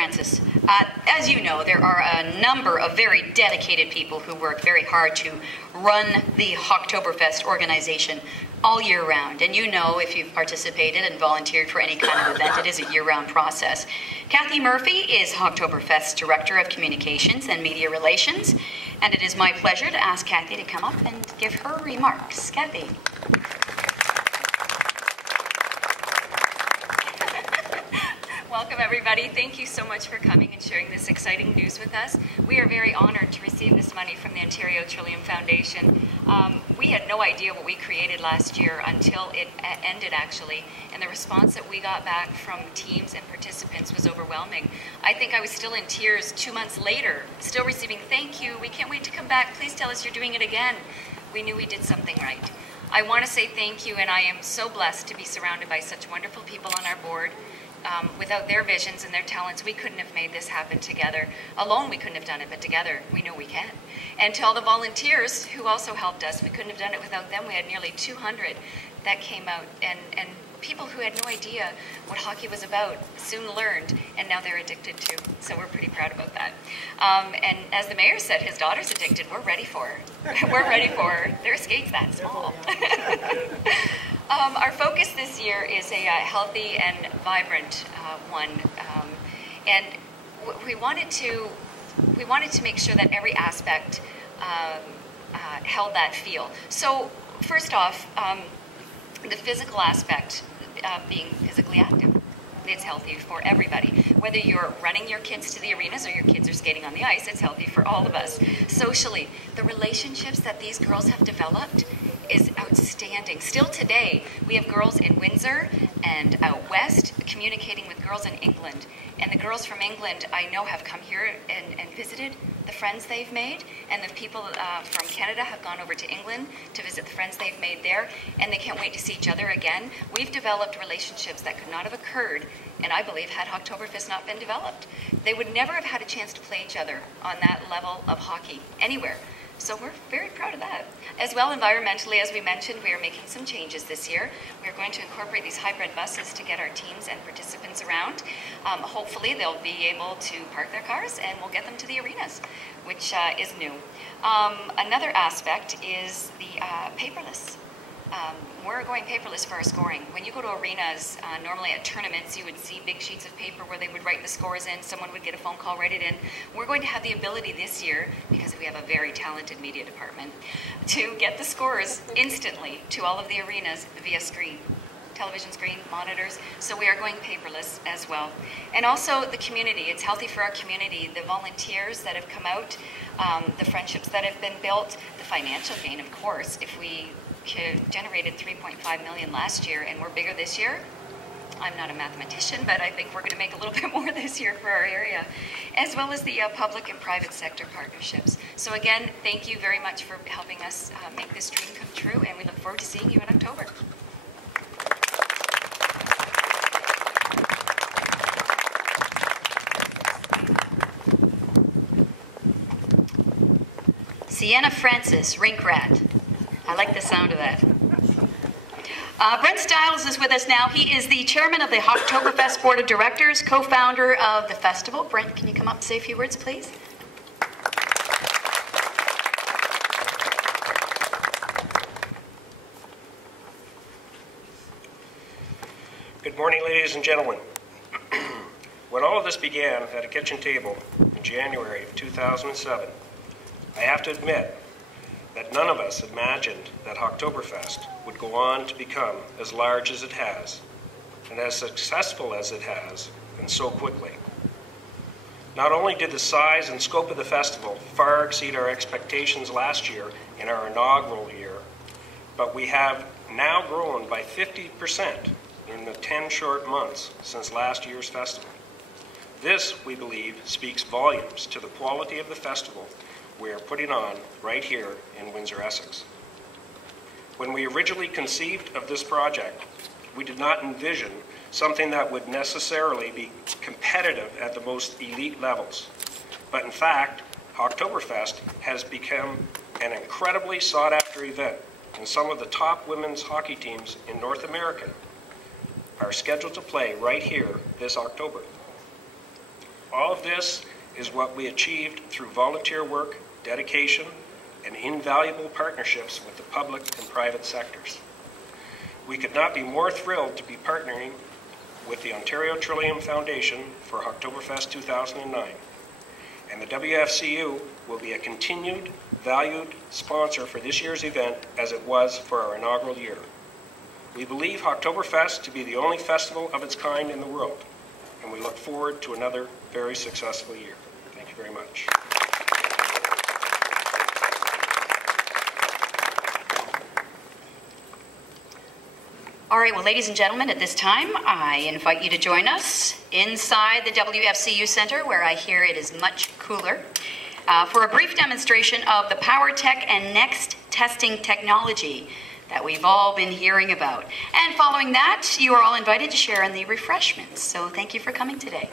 Francis. As you know, there are a number of very dedicated people who work very hard to run the Hocktoberfest organization all year round. And you know, if you've participated and volunteered for any kind of event, it is a year-round process. Kathy Murphy is Hocktoberfest's Director of Communications and Media Relations. And it is my pleasure to ask Kathy to come up and give her remarks. Kathy. Welcome, everybody. Thank you so much for coming and sharing this exciting news with us. We are very honored to receive this money from the Ontario Trillium Foundation. We had no idea what we created last year until it ended, actually, and the response that we got back from teams and participants was overwhelming. I think I was still in tears 2 months later, still receiving thank you, we can't wait to come back, please tell us you're doing it again. We knew we did something right. I want to say thank you, and I am so blessed to be surrounded by such wonderful people on our board. Without their visions and their talents, we couldn't have made this happen together. Alone, we couldn't have done it, but together, we know we can. And to all the volunteers who also helped us, we couldn't have done it without them. We had nearly 200 that came out, and people who had no idea what hockey was about soon learned, and now they're addicted to. So we're pretty proud about that. And as the mayor said, his daughter's addicted. We're ready for her. We're ready for her. Their skate's that small. Our focus this year is a healthy and vibrant one, and we wanted to make sure that every aspect held that feel. So first off, the physical aspect, being physically active. It's healthy for everybody. Whether you're running your kids to the arenas or your kids are skating on the ice, it's healthy for all of us. Socially, the relationships that these girls have developed is outstanding. Still today, we have girls in Windsor and out west communicating with girls in England. And the girls from England, I know, have come here and visited the friends they've made. And the people from Canada have gone over to England to visit the friends they've made there. And they can't wait to see each other again. We've developed relationships that could not have occurred, and I believe had Hocktoberfest not been developed. They would never have had a chance to play each other on that level of hockey anywhere. So we're very proud of that. As well, environmentally, as we mentioned, we are making some changes this year. We're going to incorporate these hybrid buses to get our teams and participants around. Hopefully, they'll be able to park their cars and we'll get them to the arenas, which is new. Another aspect is the paperless. We're going paperless for our scoring. When you go to arenas, normally at tournaments, you would see big sheets of paper where they would write the scores in. Someone would get a phone call, write it in. We're going to have the ability this year, because we have a very talented media department, to get the scores instantly to all of the arenas via screen. Television screen, monitors, so we are going paperless as well. And also the community, it's healthy for our community. The volunteers that have come out, the friendships that have been built, the financial gain, of course. If we generated $3.5 million last year and we're bigger this year, I'm not a mathematician, but I think we're going to make a little bit more this year for our area, as well as the public and private sector partnerships. So again, thank you very much for helping us make this dream come true, and we look forward to seeing you in October. Sienna Francis, rink rat. I like the sound of that. Brent Stiles is with us now. He is the chairman of the Hocktoberfest Board of Directors, co-founder of the festival. Brent, can you come up and say a few words, please? Good morning, ladies and gentlemen. When all of this began at a kitchen table in January of 2007, I have to admit that none of us imagined that Hocktoberfest would go on to become as large as it has, and as successful as it has, and so quickly. Not only did the size and scope of the festival far exceed our expectations last year in our inaugural year, but we have now grown by 50% in the 10 short months since last year's festival. This, we believe, speaks volumes to the quality of the festival we are putting on right here in Windsor, Essex. When we originally conceived of this project, we did not envision something that would necessarily be competitive at the most elite levels. But in fact, Hocktoberfest has become an incredibly sought-after event, and some of the top women's hockey teams in North America are scheduled to play right here this October. All of this is what we achieved through volunteer work, dedication, and invaluable partnerships with the public and private sectors. We could not be more thrilled to be partnering with the Ontario Trillium Foundation for Hocktoberfest 2009. And the WFCU will be a continued, valued sponsor for this year's event as it was for our inaugural year. We believe Hocktoberfest to be the only festival of its kind in the world, and we look forward to another very successful year. Thank you very much. All right, well, ladies and gentlemen, at this time, I invite you to join us inside the WFCU Center, where I hear it is much cooler, for a brief demonstration of the Power Tech and Next testing technology that we've all been hearing about. And following that, you are all invited to share in the refreshments. So thank you for coming today.